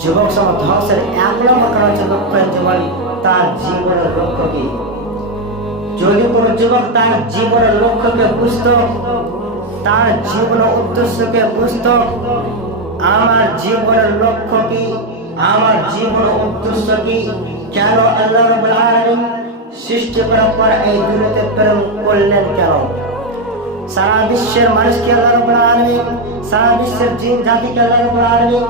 যুবক সমাজ ধ্বংসের এক নম্বর কারণ হচ্ছে জীবন তার জীবনের লক্ষ্য কি যদি কোনো যুবক তার জীবনের লক্ষ্যকে বুঝত, তার জীবনের উদ্দেশ্যকে বুঝত, আমার জীবনের লক্ষ্য কি আমার জীবনের উদ্দেশ্য কি কেন আল্লাহ সৃষ্টি করার পর এই দুনিয়াতে প্রেরণ করলেন কেন? সারা বিশ্বের মানুষকে আল্লাহ রাব্বুল আলামিন সারা বিশ্বের জিন জাতিকে আলামিন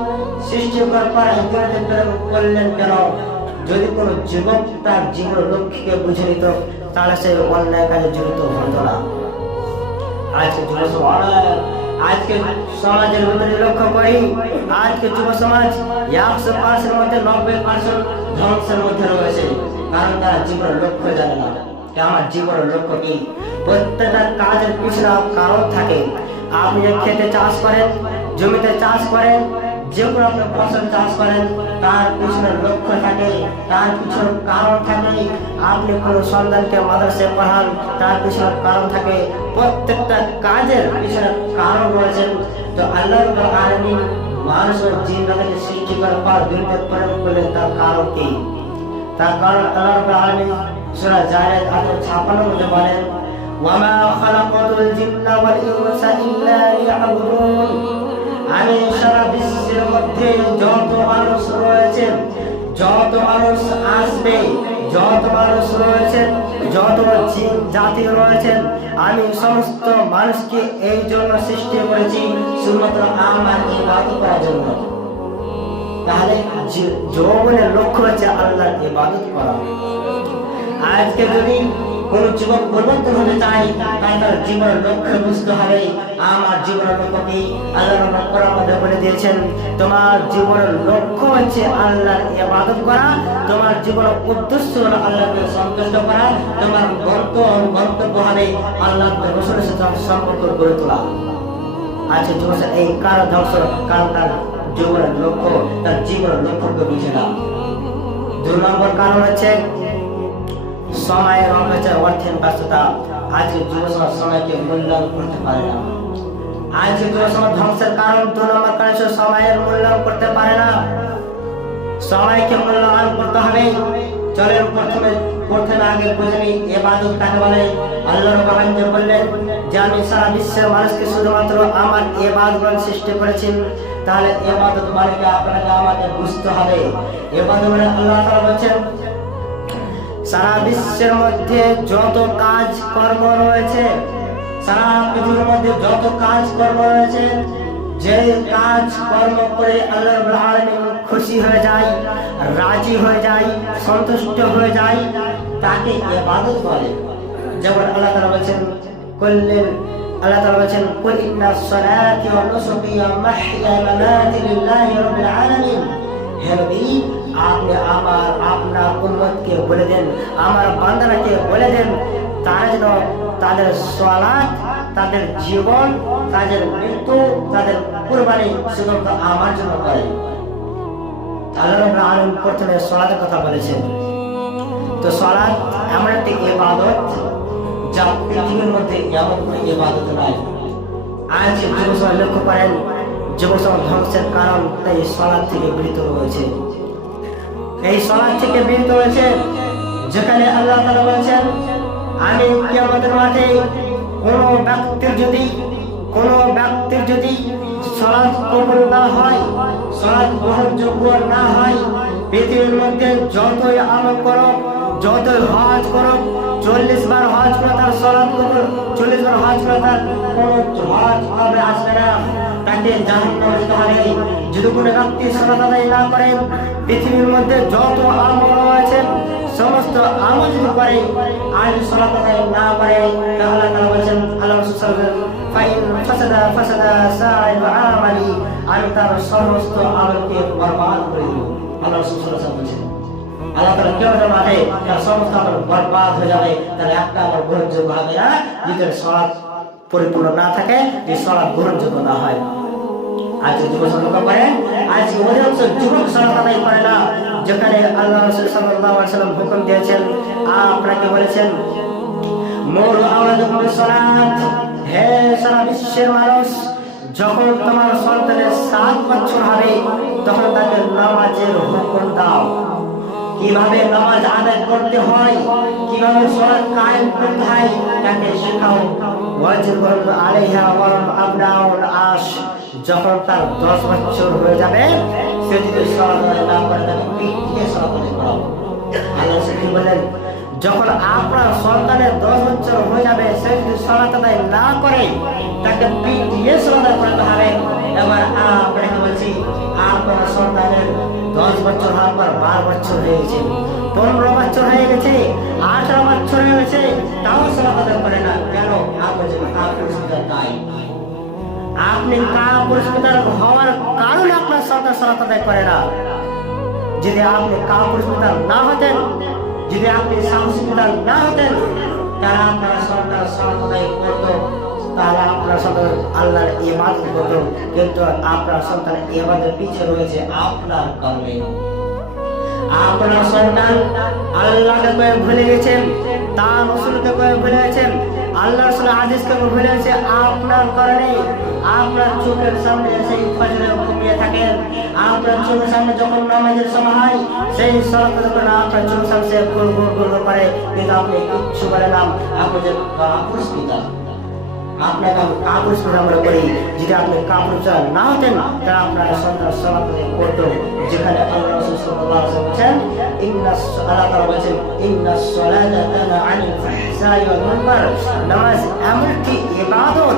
সৃষ্টি করার পর দুনিয়াতে প্রেরণ করলেন কেন? যদি কোনো যুবক তার জীবন লক্ষ্যকে বুঝে নিত, তাহলে সে অন্যায় কাজে জড়িত হতো না। আজকে আজকে সমাজের ভিতরে লক্ষ্য করি, আজকে যুব সমাজ একশো পার্সেন্ট মধ্যে, নব্বই পার্সেন্ট ধ্বংসের মধ্যে রয়েছে, কারণ তারা জীবনের লক্ষ্য জানে না। আমার জীবনের লক্ষ্য কি? প্রত্যেকটা কাজের পিছনে কারণ থাকে। আপনি যে খেতে চাষ করেন, জমিতে চাষ করেন, যে কোনো আপনি ফসল চাষ করেন, তার পিছনে লক্ষ্য থাকে, তার পিছনে কারণ থাকে, আপনি কোনো সন্তানকে মাদ্রাসায় পড়ান, তার পিছনে কারণ থাকে, প্রত্যেকটা কাজের পিছনে কারণ রয়েছে। তো আল্লাহ আলমী মানুষ ও সৃষ্টি করার পর দুনিয়াতে প্রেরণ করলেন, তার কারণ কি? তার কারণ আল্লাহ আলমী সুরা জায়েদ আয়াত 56 মধ্যে বলেন খালাকাতুল জিন্না ওয়াল ইনসা ইল্লা লিয়াবুদুন আমি সারা বিশ্বের মধ্যে যত মানুষ রয়েছে, যত মানুষ আসবে, যত মানুষ রয়েছেন যত জাতি রয়েছেন আমি সমস্ত মানুষকে এই জন্য সৃষ্টি করেছি শুধুমাত্র আমার ইবাদত করার জন্য। তাহলে যৌবনের লক্ষ্য হচ্ছে আল্লাহর ইবাদত করা। আজকে যদি কোন যুবক পরিবর্তন হতে চায় তাহলে তার জীবনের লক্ষ্য বুঝতে হবে। আমার জীবনের লক্ষ্য কি আল্লাহ কোরআন মধ্যে বলে দিয়েছেন। তোমার জীবনের লক্ষ্য হচ্ছে আল্লাহর ইবাদত করা, তোমার জীবনের উদ্দেশ্য হলো আল্লাহকে সন্তুষ্ট করা, তোমার গন্ত গন্তব্য হবে আল্লাহ রসুলের সাথে সম্পর্ক গড়ে তোলা। আজকে যুবক এই কারণ ধ্বংস কারণ তার জীবনের লক্ষ্য, তার জীবনের লক্ষ্যকে বুঝে না দুই নম্বর কারণ হচ্ছে সময়ের অপচয় অর্থের ব্যস্ততা আজকে যুব সময়কে মূল্যায়ন করতে পারে না। আজকে যুব ধ্বংসের কারণ দু নম্বর কারণ সময়ের মূল্যায়ন করতে পারে না। সময়কে মূল্যায়ন করতে হবে। চলেন প্রথমে প্রথমে আগে বুঝে নিই এবাদত কাকে বলে। আল্লাহ রব্বান যে বললেন, যে আমি সারা বিশ্বের মানুষকে শুধুমাত্র আমার এবাদত সৃষ্টি করেছি, তাহলে এবাদত মানে আপনাকে আমাদের বুঝতে হবে। এবাদত মানে আল্লাহ তাআলা বলছেন সারা বিশ্বের মধ্যে যত কাজ কর্ম রয়েছে, সারা পৃথিবীর মধ্যে যত কাজ কর্ম রয়েছে যে কাজ কর্ম করে আল্লাহ খুশি হয়ে যায়, রাজি হয়ে যায়, সন্তুষ্ট হয়ে যায়, তাকে ইবাদত বলে। যেমন আল্লাহ তাআলা বলছেন করলেন আল্লাহ তাআলা বলেছেন নুসুকি ওয়া মাহইয়া ওয়া মামাতি লিল্লাহি রাব্বিল আলামিন। হে নবী আপনি আমার, আপনার উম্মতকে বলে দেন, আমার বান্দারাকে বলে দেন, তারা যেন তাদের সলাৎ তাদের জীবন, তাদের মৃত্যু, তাদের কুরবানি শুধুমাত্র আমার জন্য করে। আল্লাহ আলামিন প্রথমে সলাতের কথা বলেছেন। তো সলাৎ এমন একটি ইবাদত যা পৃথিবীর মধ্যে এমন কোনো ইবাদত নাই। আজ যুব সমাজ লক্ষ্য করেন যুব সমাজ ধ্বংসের কারণ তাই সলাৎ থেকে বিরত রয়েছে। এই সমাজ থেকে বিরত হয়েছে, যেখানে আল্লাহ তাআলা বলেছেন, আমি কিয়ামতের মাঠে কোন ব্যক্তির যদি, কোন ব্যক্তির যদি সলাৎ কবুল না হয়, সলাৎ গ্রহণযোগ্য না হয়, পৃথিবীর মধ্যে যতই আমল করো যতই হজ করো চল্লিশ বার হজ করে তার সলাৎ কবুল চল্লিশ বার হজ করে তার কোন হজ হবে, আসবে না। তাকে যদি কোনো ব্যক্তি না করেন পৃথিবীর মধ্যে যত আমল রয়েছে, সমস্ত আমল যদি করে, আর আদায় না করে, তাহলে তারা বলছেন, আল্লাহ আমি তার সমস্ত আমলকে বরবাদ করে আল্লাহ বলছেন, আল্লাহ মাঠে তার সমস্ত আমল বরবাদ হয়ে যাবে। একটা আমল গ্রহণযোগ্য হবে না সলাৎ পরিপূর্ণ না থাকে, যে সলাৎ গ্রহণযোগ্য না হয়। যুব করে অধিকাংশ যুবক করে না যেখানে আল্লাহ রাসূল আলাইহি হুকুম দিয়েছেন, আপনাকে বলেছেন, মোর সালাত হে সারা বিশ্বের মানুষ, যখন তোমার সন্তানের সাত বছর হবে, তখন তাকে নামাজের হুকুম দাও। কীভাবে নামাজ আদায় করতে হয়, কীভাবে সলাৎ কায়েম করতে হয়, তাকে শেখাও। যখন তার দশ বছর হয়ে যাবে, সে যদি যখন আপনার সন্তানের দশ বছর হয়ে যাবে, সে যদি আদায় না করে, তাকে সলাৎ আদায় করতে হবে। এবার আপনাকে বলছি আপনার সন্তানের দশ বছর হওয়ার পর বারো বছর হয়ে গেছে, পনেরো বছর হয়ে গেছে, আঠারো বছর হয়ে গেছে, তাও আদায় করে না। আপনি কারা পুরস্কার হওয়ার কারণে আপনার সলাৎ আদায় করে না। যদি আপনি কারা পুরস্কার না হতেন, যদি আপনি সাহসিকতা না হতেন, তাহলে আপনার সন্তান সলাৎ আদায় করতো, তাহলে আপনার সন্তান আল্লাহর ইবাদত করতো। কিন্তু আপনার সন্তান ইবাদতের পিছে রয়েছে আপনার কারণে আপনার সন্তান আল্লাহকে কয়ে ভুলে গেছেন, তার রসুলকে কয়ে ভুলে গেছেন আল্লাহ রসুল আদেশকে ভুলে গেছে আপনার কারণে আপনার চোখের সামনে সেই ফজরে ঘুমিয়ে থাকেন। আপনার চোখের সামনে যখন নামাজের সময় হয়, সেই সরকার যখন আপনার চোখের সামনে সে গোল গোল গোল করে কিন্তু আপনি কিচ্ছু বলে নাম আপনি যে কাপুরুষ পিতা আপনাকে আমি মনে করি যদি আপনি কাপুরুষ পিতা না হতেন, তাহলে আপনার সন্তান সলাপ করতো যেখানে আল্লাহ রসুল ওয়াসাল্লাম বলেছেন, ইন্না আল্লাহ তাআলা বলেছেন, ইন্না সলাতা তানা আনিল ওয়াল মুনকার। নামাজ এমন ইবাদত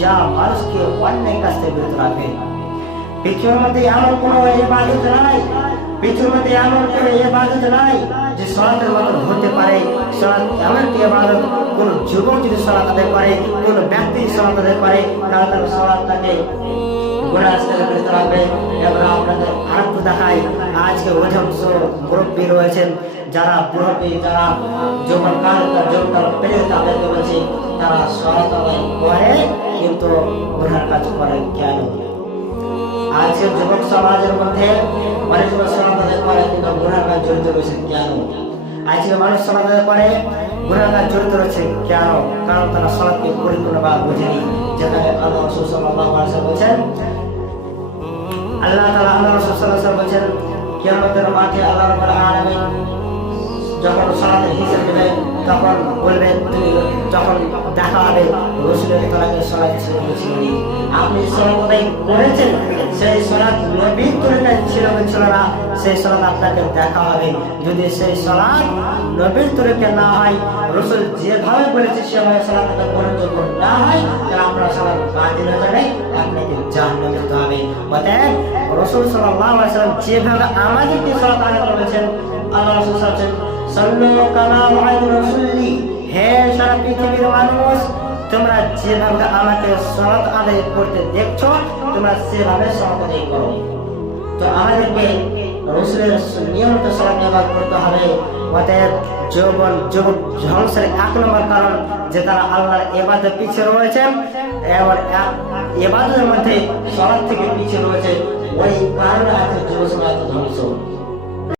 যা মানুষকে অন্যায় কাজ থেকে বিরত রাখে পৃথিবীর মধ্যে এমন কোনো ইবাদত নাই। পৃথিবীর মধ্যে এমন কোনো ইবাদত নাই যে সলাতের মতো হতে পারে। এমন একটি ইবাদত কোন যুবক যদি সলাত আদায় করে, কোন ব্যক্তি যদি সলাত আদায় করে, তাহলে তার মুরব্বী রয়েছেন। যারা মুরব্বী, যারা যখন কাল যৌবন পেরে তাদেরকে বলছি তারা সলাত করে কিন্তু গুনার কাজ করে কেন আজকের যুবক সমাজের মধ্যে অনেক যুবক আদায় করে কিন্তু গুনার কাজ জড়িত রয়েছে কেন আজকে মানুষ আদায় করে গুনার কাজ জড়িত রয়েছে কেন কারণ তারা সমাজকে পরিপূর্ণ বা বুঝেনি যেখানে আল্লাহ ওয়াসাল্লাম বলছেন, আল্লাহ তাআলা আল্লাহ রসুল সাল্লাল্লাহু আলাইহি ওয়াসাল্লাম বলছেন, কিয়ামতের মাঠে আল্লাহ রাব্বুল আলামিন যখন সালাতের হিসেব দেবে তখন বলবেন, তুমি যখন দেখা হবে, রসুলের তলাকে সলাৎ ছিল কি আপনি সলাৎটাই করেছেন, সেই সলাৎ নবীর তুলনায় ছিল ছিল না, সেই সলাৎ আপনাকে দেখা হবে। যদি সেই সলাৎ নবীর তুলকে না হয়, রসুল যেভাবে বলেছে সেভাবে করার জন্য না হয়, তাহলে আপনার সলাৎ বাতিল হয়ে যাবে, আপনাকে জাহান্নামে যেতে হবে। অতএব রসুল ওয়াসাল্লাম যেভাবে আমাদেরকে সলাৎ আদায় করেছেন, আল্লাহ রসুল বলছেন সল্লু কামা রাআইতুমুনি হে সারা পৃথিবীর মানুষ, তোমরা যেভাবে আমাকে সলাত আদায় করতে দেখছ, তোমরা সেভাবে করো। তো আমাদেরকে রসুলের নিয়মিত আদায় করতে হবে। অতএব এক নম্বর কারণ যে তারা আল্লাহর এবাদত পিছিয়ে রয়েছে। এবং এবাদতের মধ্যে সলাদ থেকে পিছিয়ে রয়েছে, ওই কারণে আজকে যুব সমাজ ধ্বংস।